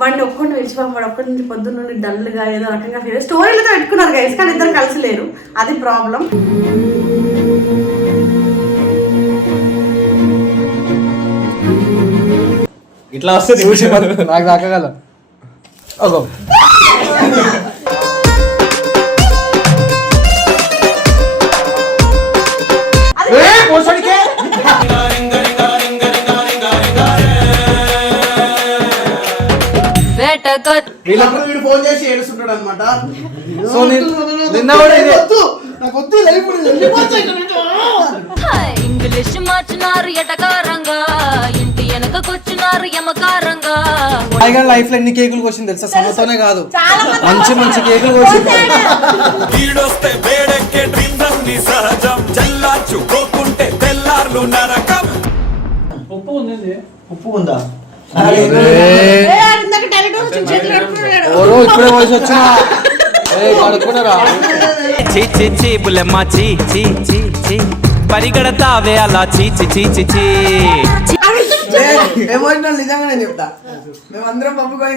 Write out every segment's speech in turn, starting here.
వాడిని ఒక్కడిని విడిచిపోయి వాడు ఒక్కడి నుంచి పొద్దున్న నుండి డల్గా ఏదో రకంగా ఫీల్ స్టోరీలతో పెట్టుకున్నారు గైస్ కానీ ఇద్దరు కలిసి లేరు. అది ప్రాబ్లం ఇట్లా వస్తుంది. చూసి మరి నాకు వీడు ఫోన్ చేసి ఏడుస్తుంటాడు అనమాట సో నేను నిన్న కూడా ఇదే నాకు వద్దు. ఇప్పుడు వెళ్ళిపోతా ఇక్కడ నుంచి. ఇంగ్లీష్ మార్చినారు ఎటకారంగా. ఇంటి వెనకకొచ్చినారు యమకారంగా. పైగా లైఫ్లో ఎన్ని కేకులు కోసింది తెలుసా? సమతోనే కాదు. మంచి మంచి కేకులు కోసింది. ఈడొస్తే వేడెక్కే డ్రీమ్స్ సహజం. చల్లార్చుకోకుంటే తెల్లార్లు నరకం. ఉప్పు ఉందా? ఓరో ఇప్పుడే వయసు వచ్చిన చీ చీ చీ బుల్లెమ్మ చీ చీ చీ చీ పరిగెడతావే అలా చీ చీ చీ చీ చీ ఎమోషనల్ నిజంగా నేను చెప్తా మేమందరం పప్పు కొని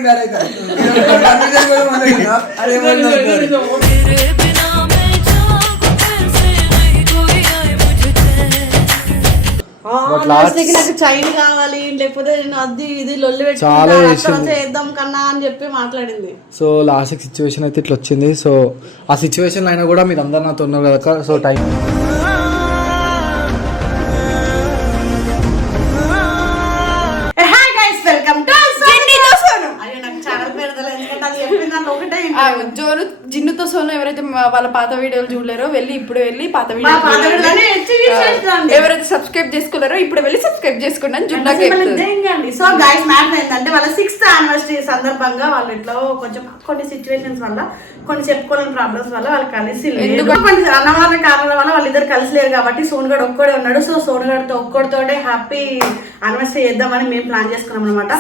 నాకు చైన్ కావాలి లేకపోతే నేను అది ఇది లొల్లి చాలా చేద్దాం కన్నా అని చెప్పి మాట్లాడింది. సో లాస్ట్ సిచ్యువేషన్ అయితే ఇట్లా వచ్చింది. సో ఆ సిచ్యువేషన్ అయినా కూడా మీరు అందరు నాతో ఉన్నారు కదా so time hi guys welcome to అయ్యో నాకు ఛానల్ పేరు తెలియదు ఎందుకంటే అది చెప్పిన దాంట్లో ఒకటే ఆ జోను జిన్నుతో సోను ఎవరైతే వాళ్ళ పాత వీడియోలు చూడలేరో వెళ్ళి ఇప్పుడు వెళ్ళి పాత వీడియోలు. ఆ, ఎవరైతే సబ్స్క్రైబ్ చేసుకోలేరో ఇప్పుడు వెళ్ళి సబ్స్క్రైబ్ జున్నాకి అండి సో గైస్ మ్యాటర్ ఏంటంటే వాళ్ళ సిక్స్త్ యానివర్సరీ సందర్భంగా వాళ్ళ ఇంట్లో కొంచెం కొన్ని సిచ్యువేషన్స్ వల్ల కొన్ని చెప్పుకోలేని ప్రాబ్లమ్స్ వల్ల వాళ్ళు కలిసి? కొన్ని అన్నమాట కారణాల వల్ల వాళ్ళిద్దరు కలిసి లేరు కాబట్టి సోనుగడ్ ఒక్కడే ఉన్నాడు సో సోనుగడ్తో ఒక్కడితోటే హ్యాపీ యానివర్సరీ చేద్దామని మేము ప్లాన్ చేసుకున్నాం అనమాట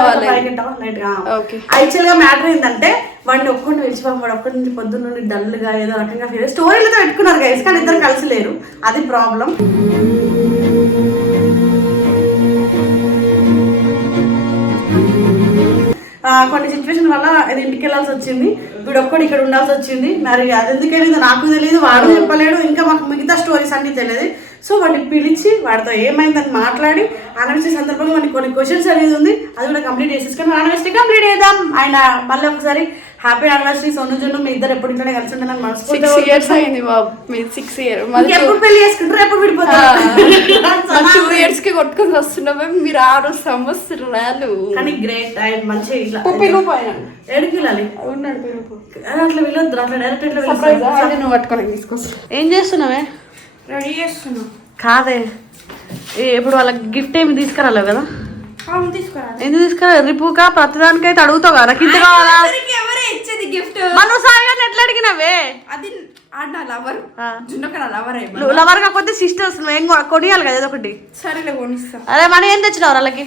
వాళ్ళే. Okay. యాక్చువల్గా మ్యాటర్ ఏంటంటే వాడిని ఒక్కడిని విడిచిపోయి. వాడు ఒక్కడి నుంచి పొద్దున్న నుండి డల్గా ఏదో రకంగా ఫీల్ స్టోరీలతో పెట్టుకున్నారు గైస్ కానీ ఇద్దరు కలిసి లేరు. అది ప్రాబ్లం కొన్ని సిచ్యువేషన్ వల్ల అది ఇంటికి వెళ్ళాల్సి వచ్చింది. వీడు ఒక్కడు ఇక్కడ ఉండాల్సి వచ్చింది. మరి అది ఎందుకు వెళ్ళిందో నాకు తెలియదు వాడు చెప్పలేడు ఇంకా మాకు మిగతా స్టోరీస్ అన్నీ తెలియదు. సో వాడిని పిలిచి వాడితో ఏమైందని మాట్లాడి అనవసరి సందర్భంగా వాడికి కొన్ని క్వశ్చన్స్ అనేది ఉంది. అది కూడా కంప్లీట్ చేసేసుకొని యానివర్సరీ కంప్లీట్ చేద్దాం. అండ్ మళ్ళీ ఒకసారి హ్యాపీ యానివర్సరీ సోను జున్ను మీ ఇద్దరు ఎప్పుడు ఇంట్లోనే కలిసి ఉండాలని సిక్స్ మనస్ఫూర్తిగా ఇయర్స్ అయింది మా మీ సిక్స్ ఇయర్ ఎప్పుడు పెళ్ళి చేసుకుంటారు? ఎప్పుడు విడిపోతారు? టూ ఇయర్స్కి కొట్టుకొని వస్తున్నాం మేము మీరు ఆరు సంవత్సరాలు. కానీ గ్రేట్ అండ్ మంచిగా ఇట్లా ఏడుకి వెళ్ళాలి? అట్లా వెళ్ళొద్దు అట్లా డైరెక్ట్ ఇట్లా. నువ్వు పట్టుకొని తీసుకొస్తా. ఏం చేస్తున్నావే రెడీ చేస్తున్నా. కాదే. ఏ- ఇప్పుడు వాళ్ళకి గిఫ్ట్ ఏమి తీసుకురాలేవు కదా? తీసుకురా ఎందుకు తీసుకురా రిపుగా ప్రతిదానికి అయితే అడుగుతావు కదా. ఇంత కావాలా? గిఫ్ట్ మనం సాయిగాన్ని ఎట్లా అడిగినావే? అది నా లవర్ ఆ. జున్నక నా లవర్ నువ్వు లవర్ కాకపోతే సిస్టర్స్ నువ్వు ఏం కొనియాలి కదా ఒకటి. సరేలే కొనిస్తా. అరే మన ఏం తెచ్చినావు వాళ్ళకి?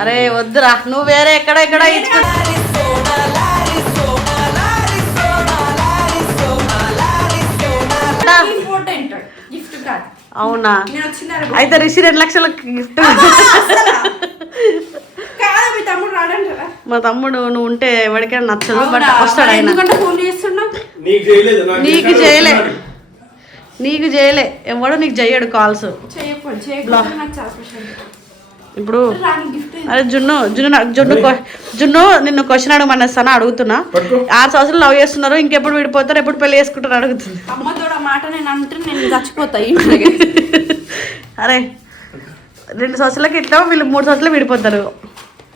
అరే వద్దురా నువ్వు వేరే ఎక్కడ ఎక్కడ ఇచ్చుకో. ఇంపార్టెంట్ గిఫ్ట్ కాదు. అవునా? అయితే రిషి రెండు లక్షల గిఫ్ట్. మీ తమ్ముడు రాడంటారా? మా తమ్ముడు నువ్వు ఉంటే ఎవరికైనా నచ్చదు బట్ వస్తాడు ఆయన. ఎందుకంటే ఫోన్ చేస్తున్నా నీకు చేయలేదు నాకు నీకు చేయలే. నీకు చేయలే. ఎవడు నీకు చేయడు కాల్స్. ఇప్పుడు అరే జున్ను జున్ను నా- జున్ను జున్ను నిన్ను క్వశ్చన్ అడగమన్న సన అడుగుతున్నా. ఆరు సంవత్సరాలు లవ్ చేస్తున్నారు ఇంకెప్పుడు విడిపోతారు ఎప్పుడు పెళ్ళి చేసుకుంటారు అడుగుతుంది అమ్మతో ఆ మాట నేను అంటే నేను చచ్చిపోతా ఇంటికి అరే రెండు సంవత్సరాలకి ఇట్లా వీళ్ళు మూడు సంవత్సరాలు విడిపోతారు.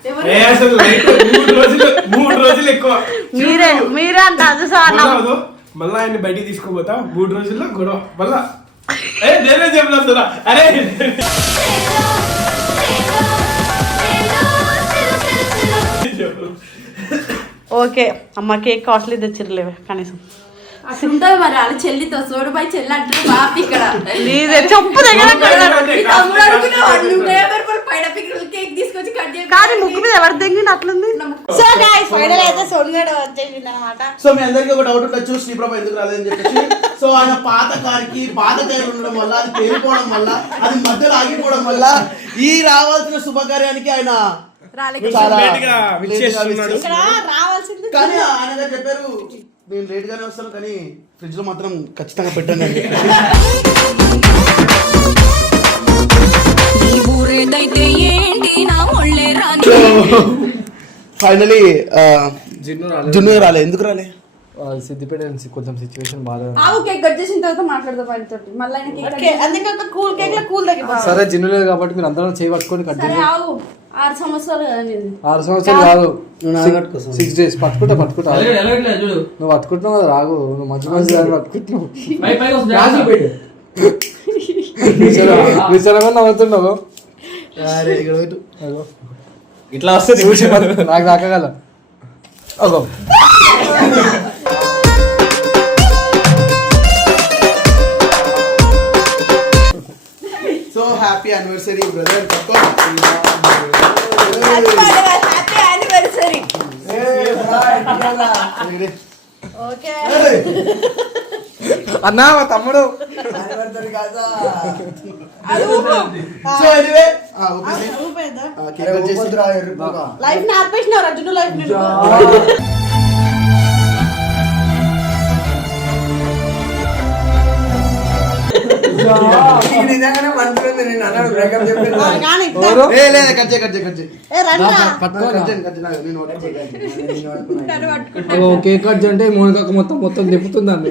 మూడు రోజులు మూడు రోజులు ఎక్కువ. మీరే మీరే గొడవ మళ్ళా ఆయన బయటికి తీసుకోపోతా మూడు రోజుల్లో గొడవ. మళ్ళా. ఏ నేనే చెప్పినా అరే. ఓకే అమ్మ కేక్ కాస్ట్లీ తెచ్చిరలేవే కనీసం. అట్లుంటది మరి వాళ్ళ చెల్లితో. సోడుబాయి చెల్లి అంటే బాపి ఇక్కడ చెప్పు దగ్గర పైన పిక్కలు కేక్ తీసుకొచ్చి కట్ కానీ ముక్కు మీద ఎవరు తెంగిన అట్లుంది. సో గైస్ ఫైనల్ అయితే సోన్గడ్ వచ్చేసింది అనమాట సో మీ అందరికీ ఒక డౌట్ ఉండొచ్చు శ్రీప్రభ ఎందుకు రాలేదని చెప్పేసి. సో ఆయన పాత కార్కి పాత టైర్ ఉండడం వల్ల అది పేలిపోవడం వల్ల అది మధ్యలో ఆగిపోవడం వల్ల ఈ రావాల్సిన శుభకార్యానికి ఆయన. రావాల్సింది కానీ ఆయన చెప్పారు నేను లేట్ గానే వస్తాను కానీ ఫ్రిడ్జ్లో మాత్రం ఖచ్చితంగా పెట్టండి సో ఫైనలీ జిన్ను రాలే. ఎందుకు రాలే? సిద్దిపేట నుంచి కొంచెం సిచ్యువేషన్ బాగాలేదు ఆవు కేక్ కట్ చేసిన తర్వాత మాట్లాడదాం ఆయన తోటి. మళ్ళీ ఆయన కేక్ అందుకే కూల్ కేక్లో కూల్ తగ్గిపోతుంది. సరే జిన్ను లేదు కాబట్టి మీరు అందరం చేయి పట్టుకొని కట్ చేసి ఆవు ఆరు సంవత్సరాలు కదా నీది. ఆరు సంవత్సరాలు కాదు. నువ్వు సిక్స్ డేస్ పట్టుకుంటా పట్టుకుంటా. నువ్వు పట్టుకుంటున్నావు కదా రాగు. నువ్వు మంచి మంచి దాన్ని పట్టుకుంటున్నావు. నవ్వుతున్నావు అగో. ఇట్లా చూసి మరి నాకు తాకగల. అగో. Happy anniversary brother happy anniversary okay అన్నా మా తమ్ముడు. లైఫ్ని ఆర్పేసినావు రజును లైఫ్ కట్ చేయి కట్ చేయి, కట్ చేయి, నేను కేక్ కట్ అంటే మోనికాకు మొత్తం మొత్తం తిప్పుతుందండి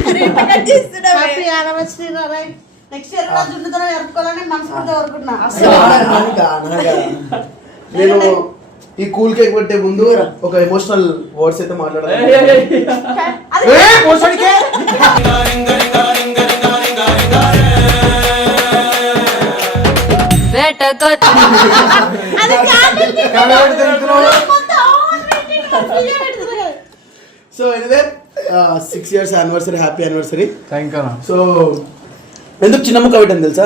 నెక్స్ట్ ఇయర్ జరుపుకోవాలని నేను ఈ కూల్ కేక్ పెట్టే ముందు ఒక ఎమోషనల్ వర్డ్స్ అయితే మాట్లాడాలి పెడుతున్నారు. So anyway six years anniversary happy anniversary thank you so ఎందుకు చిన్న ముక్క పెట్టాను తెలుసా?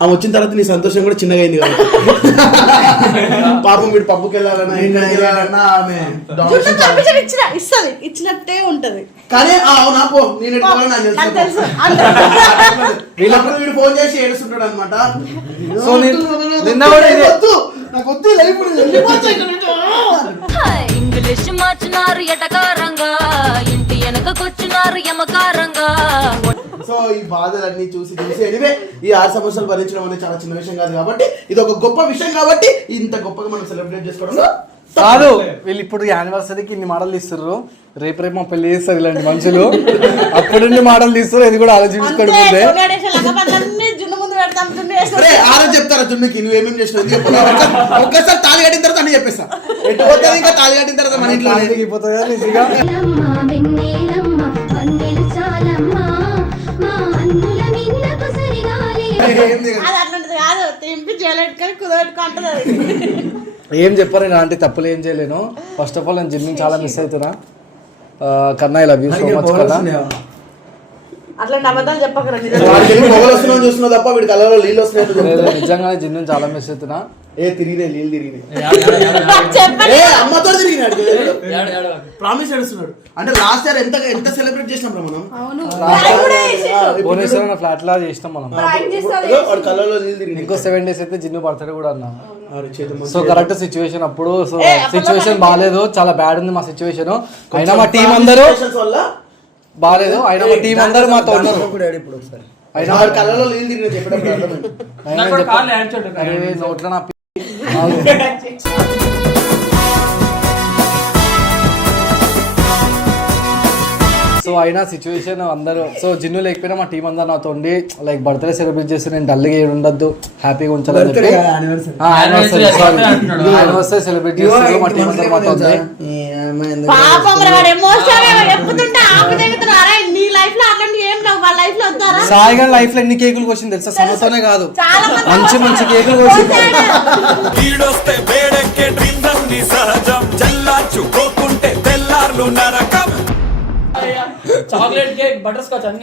ఆమె వచ్చిన తర్వాత నీ సంతోషం కూడా చిన్నగా అయింది కదా పాపం వీడు పబ్బుకి వెళ్ళాలన్నా ఎక్కడికి వెళ్ళాలన్నా ఆమె ఇచ్చిన ఇస్తుంది. ఇచ్చినట్టే ఉంటది. కానీ అవునా పో నేను ఎట్టుకోవాలని నాకు తెలుసు. వీళ్ళప్పుడు వీడు ఫోన్ చేసి ఏడుస్తుంటాడు అనమాట సో నిన్- నిన్న కూడా ఇదే. నాకు వద్దు లైఫ్ వెళ్ళిపోతా ఇక్కడ నుంచి. ఇంగ్లీష్ మార్చినారు ఎటకారంగా వెనకకొచ్చినారు యమకారంగా. సో ఈ బాధలన్నీ చూసి చూసి ఎనివే ఈ ఆరు సంవత్సరాలు భరించడం అనేది చాలా చిన్న విషయం కాదు కాబట్టి ఇది ఒక గొప్ప విషయం కాబట్టి ఇంత గొప్పగా మనం సెలబ్రేట్ చేసుకోవడంలో కాదు వీళ్ళు ఇప్పుడు యానివర్సరీకి ఇన్ని మోడల్ తీస్తుర్రు. రేపు రేపు మా పెళ్ళి చేస్తారు ఇలాంటి మనుషులు. అప్పుడు ఇన్ని మోడల్ తీస్తారు ఇది కూడా ఆలోచించుకోండి ముందే ఆ రోజు చెప్తారా జున్నుకి నువ్వేమేం చేసినావు? ఎందుకు చెప్పు? ఒక్క- ఒక్కసారి తాళి కట్టిన తర్వాత అన్ని చెప్పేస్తా. ఎటు పోతుంది ఇంకా తాళి కట్టిన తర్వాత మన ఇంట్లో దిగిపోతుంది ఏం. అది. చెప్పారు నేను అంటే తప్పులు ఏం చేయలేను. ఫస్ట్ ఆఫ్ ఆల్ నేను జిమ్ చాలా మిస్ అవుతున్నా. కన్నా I love you so much కన్నా అట్లాంటి అబద్ధాలు చెప్పకరా నిజం. వాడికి వెళ్ళి పొగలు వస్తున్నావు చూస్తున్నావు తప్ప వీడి కళ్ళలో నీళ్ళు వస్తున్నాయి లేదు నిజంగానే జిమ్ చాలా మిస్ అవుతున్నా. ఏ తిరిగినాయి నీళ్ళు తిరిగినాయి అమ్మతో తిరిగినాడు ప్రామిస్ అంటే లాస్ట్ ఇయర్ ఎంత ఎంత సెలబ్రేట్ చేసినాం మనం? అవును. భువనేశ్వరం ఫ్లాట్ లా చేసినాం మనం. కళ్ళలో ఇంకో సెవెన్ డేస్ అయితే జిన్ను బర్త్డే కూడా అన్నా. సో కరెక్ట్ సిచ్యువేషన్ అప్పుడు సో సిచ్యువేషన్ బాగాలేదు చాలా బ్యాడ్ ఉంది మా సిచ్యువేషన్ అయినా మా టీం అందరూ బాగాలేదు అయినా మా టీం అందరూ మాతో ఉన్నారు. అయినా కళ్ళలో నీళ్ళు నోట్లో నా సో అయినా సిచ్యువేషన్ అందరూ సో జిన్ను లేకపోయినా మా టీం అందరూ నాతో ఉండి లైక్ బర్త్డే సెలబ్రేట్ చేసి నేను డల్గా ఏడు ఉండద్దు హ్యాపీగా ఉంచాలని చెప్పి యానివర్సరీ సారీ యానివర్సరీ సెలబ్రేట్ చేస్తారు మా టీం అందరూ మాతో ఉంది సాయి గారి లైఫ్లో ఎన్ని కేకులు కోసింది తెలుసా? సమతోనే కాదు. మంచి మంచి కేకులు కోసింది. సహజం. చల్లార్చుకోకుంటే తెల్లార్లు నరకం. చాక్లెట్ కేక్ బటర్ స్కాచ్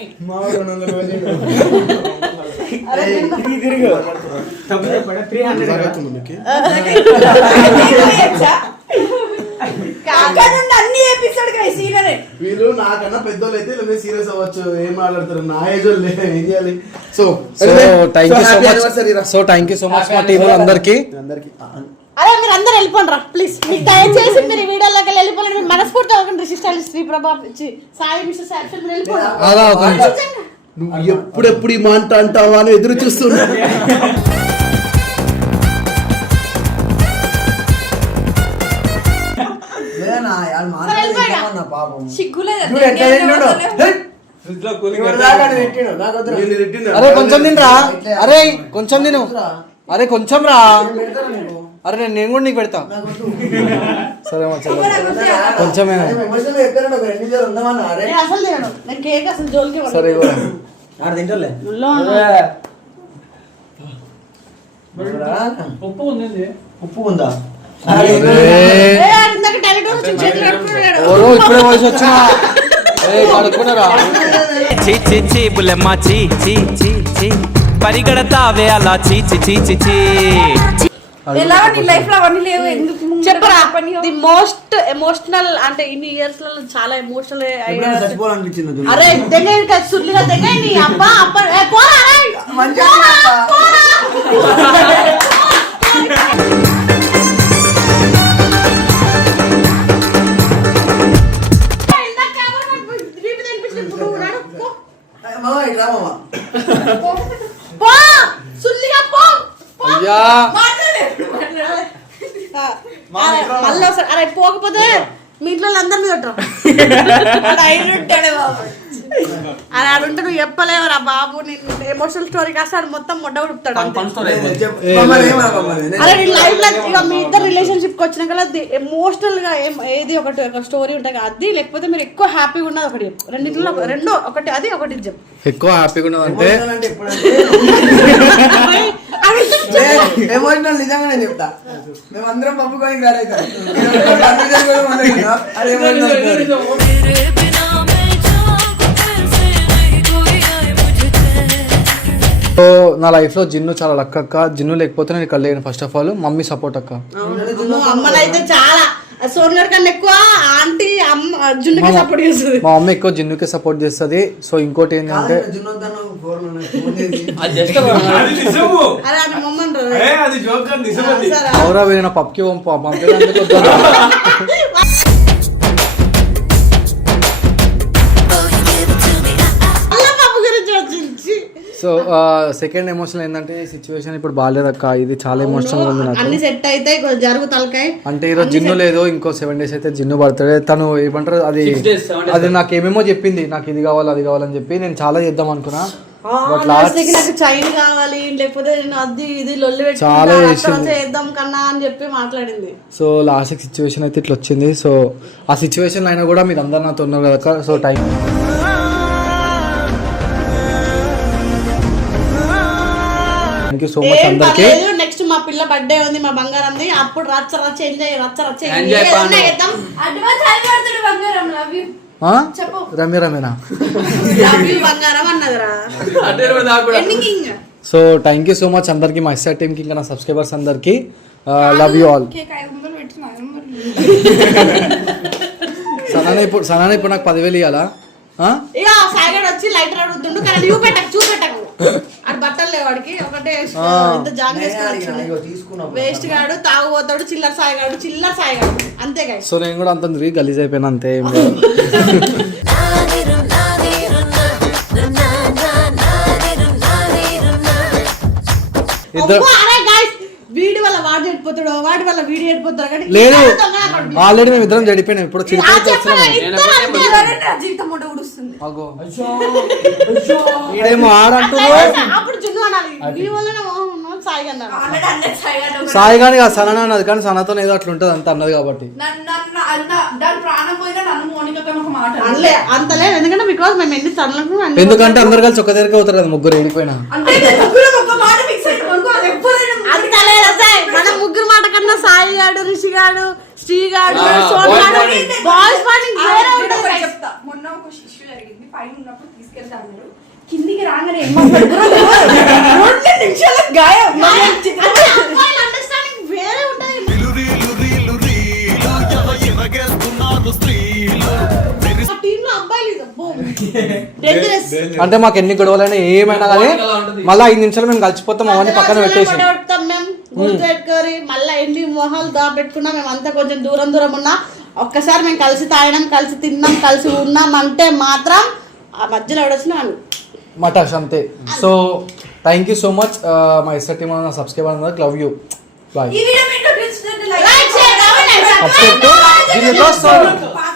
అన్ని ఎపిసోడ్ వీళ్ళు నాకన్నా పెద్దోళ్ళు అయితే ఇలా సీరియస్ అవ్వచ్చు. ఏం మాట్లాడతారు? నా ఏజ్ ఏం చేయాలి? So so thank you so much so thank you so much మా టీం అందరికి. అందరికి. అరే మీరు అందరు వెళ్ళిపోండి రా ప్లీజ్ మీకు దయచేసి మీరు ఈ వీడియోలోకి వెళ్ళి వెళ్ళిపోండి మీరు సాయి మిస్టర్ సాక్షి అలా ఒక. నువ్వు ఎప్పుడెప్పుడు ఈ మాట అంటావా అని ఎదురు చూస్తున్నా. అరే కొంచెం తినరా? అరే కొంచెం తిను. అరే కొంచెం రా. అరే నేను నేను కూడా నీకు పెడతా. సరే మా చెల్లె. కొంచెమే. సరే. ఉప్పు ఉందా? ఇప్పుడే వయసు వచ్చిన? పరిగెడతావే అలా చీ చీ చీ చీ చీ. ఎలా నీ లైఫ్లో అవన్నీ లేవు? ఎందుకు చెప్పరా? ది మోస్ట్ ఎమోషనల్ అంటే ఇన్ని ఇయర్స్లో చాలా ఎమోషనల్ అరే దగ్గర సుల్లిగా దగ్గర నీ అబ్బా అబ్బా ఏ, పోరా అరే. పోరా, పోరా. ఇందాక కెమెరా పట్టుకొని వీపు తినిపించిన ఇప్పుడు నువ్వు నడు, పో. మామ ఇట్లా మామ పో. సుల్లిగా పో పో. మళ్ళీ ఒకసారి అరే పోకపోతే మీ ఇంట్లో అందరి మీద ఉంటాడు బాబు. అరే ఆడుంటే నువ్వు చెప్పలేవురా బాబు నేను ఎమోషనల్ స్టోరీ కాస్త ఆడు మొత్తం మొడ్డ ఉడుపుతాడు అంతే. మమ్మల్ని ఏమన్నా మమ్మల్ని అరే నీ లైఫ్లో ఇక మీ ఇద్దరు రిలేషన్షిప్కి వచ్చినాక ఎమోషనల్గా ఏం ఏది ఒకటి ఒక స్టోరీ ఉంటుంది అది లేకపోతే మీరు ఎక్కువ హ్యాపీగా ఉన్నది ఒకటి చెప్పు. రెండిట్లో రెండో ఒకటి అది ఒకటి చెప్పు. ఎక్కువ హ్యాపీగా ఉన్నదంటే అంటే ఎమోషనల్ నిజంగా నేను చెప్తా. మేము అందరం పప్పు కొని సో నా లైఫ్లో జిన్ను చాలా లక్ అక్క జిన్ను లేకపోతే నేను ఇక్కడ లేను. First of all mummy support అక్క. అమ్మో, అమ్మలైతే చాలా. సోనియర్ కన్నా ఎక్కువ ఆంటీ అమ్మ జున్నుకి సపోర్ట్ చేస్తుంది. మా మమ్మీ ఎక్కువ జిన్నుకే సపోర్ట్ చేస్తుంది. సో ఇంకోటి ఏంటంటే ఫోన్ ఉన్నాయి. ఫోన్ సో సెకండ్ ఎమోషన్ ఏంటంటే సిచ్యువేషన్ ఇప్పుడు బాగాలేదక్క ఇది చాలా ఎమోషనల్ ఉంది నాకు. అన్ని సెట్ అయితే జరుగు తలకాయ. అంటే ఈరోజు జిన్ను లేదు ఇంకో సెవెన్ డేస్ అయితే జిన్ను పడుతుంది తను ఏమంటారు అది అది నాకు ఏమేమో చెప్పింది. నాకు ఇది కావాలి అది కావాలని చెప్పి నేను చాలా చేద్దాం అనుకున్నా. నాకు చైన్ కావాలి లేకపోతే నేను అది ఇది లొల్లి చాలా చేద్దాం కన్నా అని చెప్పి మాట్లాడింది. సో లాస్ట్ సిచ్యువేషన్ అయితే ఇట్లా వచ్చింది. సో ఆ సిచ్యువేషన్ అయినా కూడా మీరు అందరు నాతో ఉన్నారు కదా so time thank you so much అందరికి. నెక్స్ట్ మా పిల్ల బర్త్డే ఉంది మా బంగారంది. అప్పుడు రచ్చ రచ్చ ఎంజాయ్ రచ్చ రచ్చ బర్త్డే బంగారం లవ్ యూ చెప్పు. రమ్య బంగారం ending so thank you so much అందరికి మా ఎస్ఆర్ టీమ్కి ఇంకా నా సబ్స్క్రైబర్స్ అందరికి. లవ్ యూ ఆల్ సనాన ఇప్పుడు సనాన ఇప్పుడు నాకు పదివేలు ఇవ్వాలా వచ్చి లైటర్ అడుగుతుండు చూపెట్టకు. అది బట్టలు లేవు వాడికి ఒకటే ఇంత జాగ్ ఇగో తీసుకున్నాం వేస్ట్ గాడు తాగుపోతాడు చిల్లర సాయిగాడు చిల్లర సాయిగాడు. అంతే guys. సో నేను కూడా అంత తిరిగి గలీజ్ అయిపోయినా అంతే వీడి వల్ల వాడు చెడిపోతాడు వాడి వల్ల వీడి చెడిపోతాడు కానీ లేదు. ఆల్రెడీ మేము ఇద్దరం చెడిపోయినాం. ఇప్పుడు ఆ ఈడేమో ఆడంటున్నాడు సాయి కానీ కాదు సనన అన్నది. కానీ సనతో ఏదో అట్లా ఉంటుంది అంత అన్నది కాబట్టి. ఎందుకంటే బికాస్ మేము ఎన్ని సడలకు అన్ని ఎందుకంటే అందరు కలిసి ఒక దగ్గరికి అవుతారు కదా ముగ్గురు వెళ్ళిపోయినా. ముగ్గురం మాట ముగ్గురు కన్నా సాయి గాడు రిషి గాడు బాయ్స్ వేరే ఉంటుంది. చెప్తా. మొన్న ఒక శిష్యు జరిగింది. పైన ఉన్నప్పుడు తీసుకెళ్తా అన్నారు. కిందికి రాగానే రెండు గాయం. అండర్స్టాండింగ్ వేరే అంటే మాకు ఎన్ని గొడవలైనా ఏమైనా కానీ మళ్ళీ ఐదు నిమిషాలు మేము కలిసిపోతాం అవన్నీ పక్కన పెట్టేసి. గుర్తుపెట్టుకోరి మళ్ళీ ఎండి మొహాలు దాపెట్టుకున్నా మేము అంతా కొంచెం దూరం దూరం ఉన్నా ఒక్కసారి మేము కలిసి తాగినాం కలిసి తిన్నాం కలిసి ఉన్నాం అంటే మాత్రం ఆ మధ్యలో ఎవడొచ్చినా మటాష్ అంతే. So thank you so much మా ఎస్ఆర్ టీమ్ సబ్స్క్రైబ్ అందరికి లవ్ యూ బాయ్ సబ్స్క్రైబ్